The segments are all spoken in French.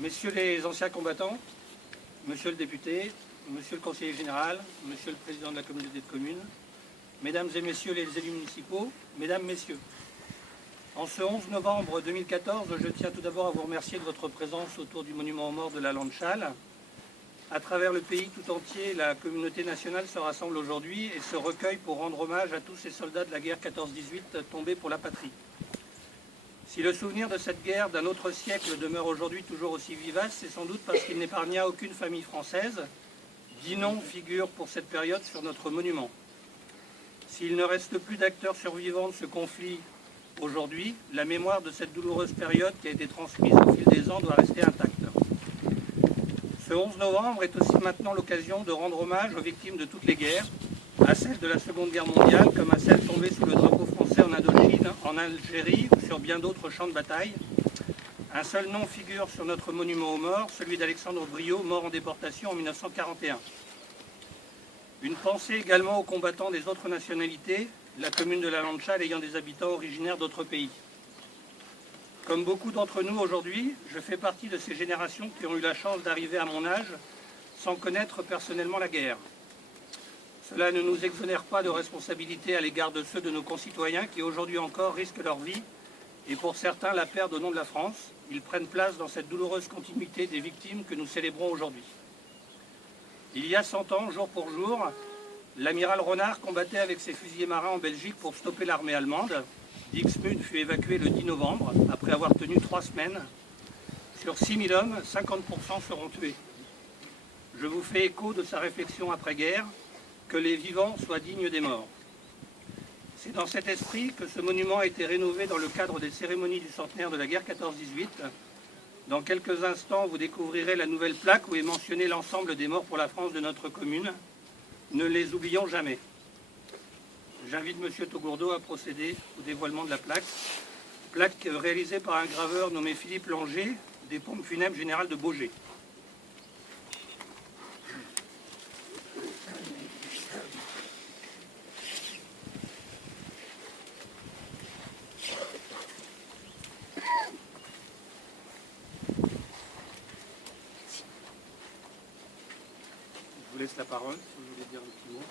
Messieurs les anciens combattants, monsieur le député, monsieur le conseiller général, monsieur le président de la communauté de communes, mesdames et messieurs les élus municipaux, mesdames, messieurs. En ce 11 novembre 2014, je tiens tout d'abord à vous remercier de votre présence autour du monument aux morts de la Landschall. À travers le pays tout entier, la communauté nationale se rassemble aujourd'hui et se recueille pour rendre hommage à tous ces soldats de la guerre 14-18 tombés pour la patrie. Si le souvenir de cette guerre d'un autre siècle demeure aujourd'hui toujours aussi vivace, c'est sans doute parce qu'il n'épargna aucune famille française. 10 noms figurent pour cette période sur notre monument. S'il ne reste plus d'acteurs survivants de ce conflit aujourd'hui, la mémoire de cette douloureuse période qui a été transmise au fil des ans doit rester intacte. Ce 11 novembre est aussi maintenant l'occasion de rendre hommage aux victimes de toutes les guerres, à celles de la Seconde Guerre mondiale comme à celles tombées sous le drapeau français en Indochine, en Algérie ou sur bien d'autres champs de bataille. Un seul nom figure sur notre monument aux morts, celui d'Alexandre Briot, mort en déportation en 1941. Une pensée également aux combattants des autres nationalités, la commune de la Landschall ayant des habitants originaires d'autres pays. Comme beaucoup d'entre nous aujourd'hui, je fais partie de ces générations qui ont eu la chance d'arriver à mon âge sans connaître personnellement la guerre. Cela ne nous exonère pas de responsabilité à l'égard de ceux de nos concitoyens qui aujourd'hui encore risquent leur vie et pour certains la perdent au nom de la France. Ils prennent place dans cette douloureuse continuité des victimes que nous célébrons aujourd'hui. Il y a 100 ans, jour pour jour, l'amiral Renard combattait avec ses fusiliers marins en Belgique pour stopper l'armée allemande. Dixmude fut évacué le 10 novembre, après avoir tenu 3 semaines. Sur 6000 hommes, 50% seront tués. Je vous fais écho de sa réflexion après-guerre, que les vivants soient dignes des morts. C'est dans cet esprit que ce monument a été rénové dans le cadre des cérémonies du centenaire de la guerre 14-18. Dans quelques instants, vous découvrirez la nouvelle plaque où est mentionné l'ensemble des morts pour la France de notre commune. Ne les oublions jamais. J'invite M. Togourdeau à procéder au dévoilement de la plaque. Plaque réalisée par un graveur nommé Philippe Langer, des pompes funèbres générales de Baugé. Je vous laisse la parole, si vous voulez dire un petit mot.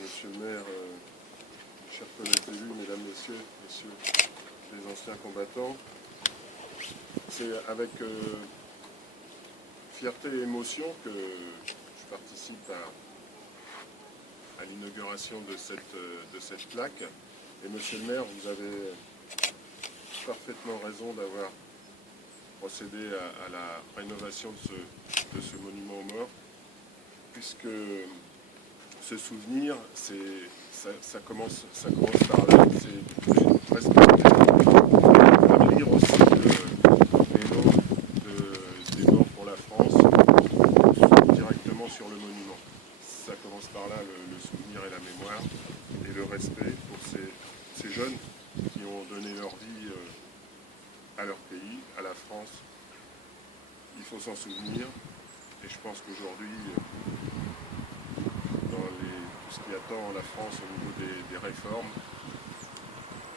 Monsieur le maire, chers collègues élus, mesdames, messieurs les anciens combattants, c'est avec fierté et émotion que je participe à l'inauguration de cette plaque. Et monsieur le maire, vous avez parfaitement raison d'avoir procédé à la rénovation de ce monument aux morts, puisque ce souvenir, ça commence par là, c'est presque à lire aussi les noms des morts pour la France directement sur le monument. Ça commence par là, le souvenir et la mémoire, et le respect pour ces jeunes qui ont donné leur vie à leur pays, à la France. Il faut s'en souvenir, et je pense qu'aujourd'hui, tout ce qui attend la France au niveau des réformes,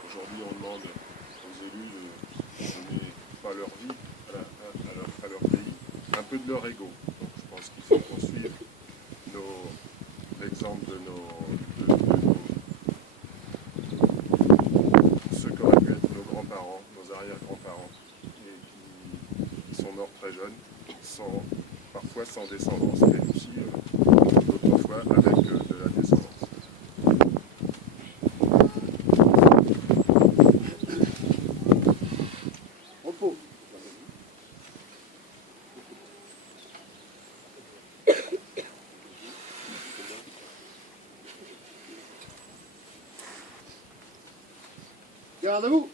aujourd'hui on demande aux élus de donner pas leur vie à leur pays, un peu de leur ego. Donc je pense qu'il faut poursuivre l'exemple de ceux qui auraient pu arrière-grands-parents et qui sont morts très jeunes, parfois sans descendance, mais aussi d'autres fois avec de la descendance. Repos. Garde à vous.